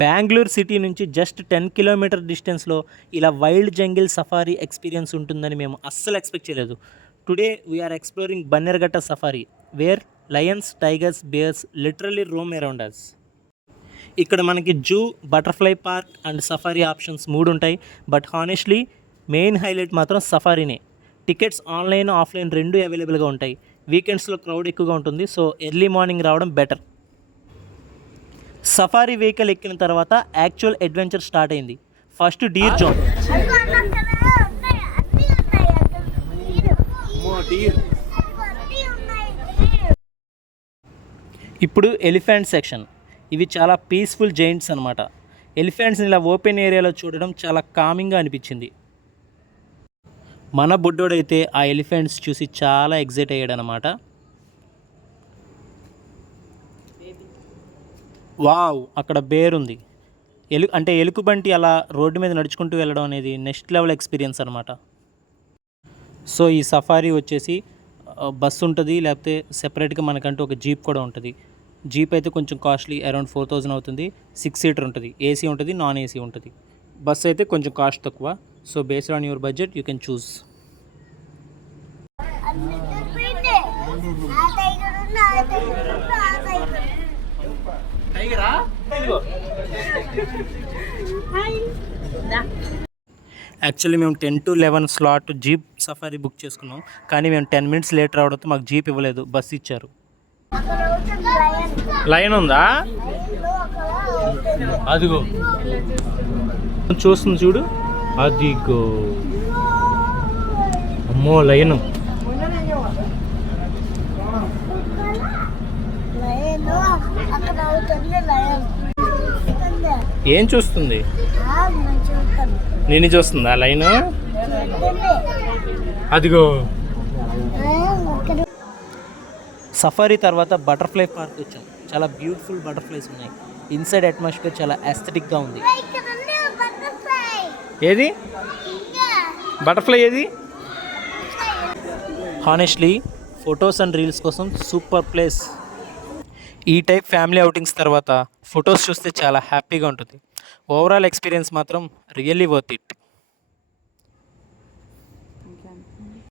Bengaluru city నుంచి just 10 kilometre డిస్టెన్స్లో ఇలా వైల్డ్ జంగిల్ సఫారీ ఎక్స్పీరియన్స్ ఉంటుందని మేము అస్సలు ఎక్స్పెక్ట్ చేయలేదు. Today we are exploring Bannerghatta safari where lions, tigers, bears literally roam around us. ఇక్కడ మనకి zoo, butterfly park and safari options 3 ఉంటాయి. బట్ హానెస్ట్లీ మెయిన్ హైలైట్ మాత్రం సఫారీనే. టికెట్స్ ఆన్లైన్, ఆఫ్లైన్ 2 అవైలబుల్గా ఉంటాయి. వీకెండ్స్లో క్రౌడ్ ఎక్కువగా ఉంటుంది, సో ఎర్లీ మార్నింగ్ రావడం బెటర్. సఫారీ వెహికల్ ఎక్కిన తర్వాత యాక్చువల్ అడ్వెంచర్ స్టార్ట్ అయింది. First deer zone. ఇప్పుడు ఎలిఫెంట్ సెక్షన్. ఇవి చాలా పీస్ఫుల్ జైంట్స్ అనమాట. ఎలిఫెంట్స్ని ఇలా ఓపెన్ ఏరియాలో చూడడం చాలా కామింగ్గా అనిపించింది. మన బుడ్డోడైతే ఆ ఎలిఫెంట్స్ చూసి చాలా ఎగ్జైట్ అయ్యాడు అనమాట. వావ్, అక్కడ బేర్ ఉంది. అంటే ఎలుగుబంటి అలా రోడ్డు మీద నడుచుకుంటూ వెళ్ళడం అనేది నెక్స్ట్ లెవెల్ ఎక్స్పీరియన్స్ అనమాట. సో ఈ సఫారీ వచ్చేసి బస్సు ఉంటుంది, లేకపోతే సెపరేట్గా మనకంటూ ఒక జీప్ కూడా ఉంటుంది. జీప్ అయితే కొంచెం కాస్ట్లీ, అరౌండ్ 4000 అవుతుంది. 6 సీటర్ ఉంటుంది, ఏసీ ఉంటుంది, నాన్ ఏసీ ఉంటుంది. బస్సు అయితే కొంచెం కాస్ట్ తక్కువ. So based on your budget you can choose. Actually మేము 10 to 11 slot jeep safari book చేసుకున్నాం, కానీ మేము 10 మినిట్స్ లేట్ రావడంతో మాకు జీప్ ఇవ్వలేదు, బస్ ఇచ్చారు. లైన్ ఉందా? అదిగో చూస్తుంది చూడు, అదిగో. అమ్మో లైన్. ఏం చూస్తుంది? నేను చూస్తుందా లైన్? అదిగో. సఫారీ తర్వాత బటర్ఫ్లై పార్క్ వచ్చాం. చాలా బ్యూటిఫుల్ బటర్ఫ్లైస్ ఉన్నాయి. ఇన్సైడ్ అట్మాస్ఫియర్ చాలా ఎస్థెటిక్గా ఉంది. ఏది బటర్ఫ్లై? ఏది? హానెస్ట్లీ ఫొటోస్ అండ్ రీల్స్ కోసం సూపర్ ప్లేస్. ఈ టైప్ ఫ్యామిలీ అవుటింగ్స్ తర్వాత ఫొటోస్ చూస్తే చాలా హ్యాపీగా ఉంటుంది. ఓవరాల్ ఎక్స్పీరియన్స్ మాత్రం రియల్లీ వర్త్ ఇట్.